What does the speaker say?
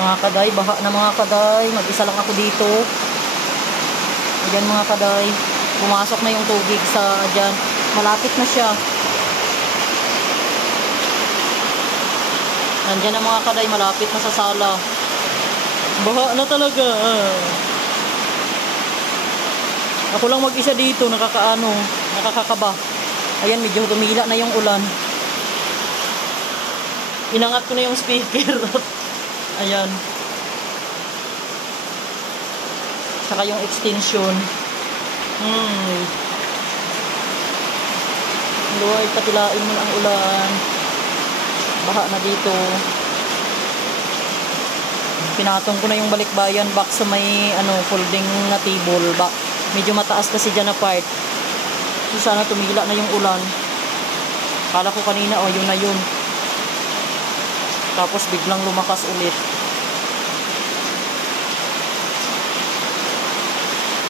Mga kaday, baha na mga kaday. Mag-isa lang ako dito. Ayan mga kaday. Pumasok na yung tubig sa dyan. Malapit na siya. Nandyan na mga kaday, malapit na sa sala. Baha na talaga. Ako lang mag-isa dito, nakakakaba. Ayan, medyo tumila na yung ulan. Inangat ko na yung speaker. Ayan. Saka yung extension. Lord, patilain mo ang ulan. Baha na dito. Pinatong ko na yung balikbayan back sa may folding na table. Medyo mataas kasi dyan na part. So, sana tumila na yung ulan. Kala ko kanina, yun na yun. Tapos biglang lumakas ulit.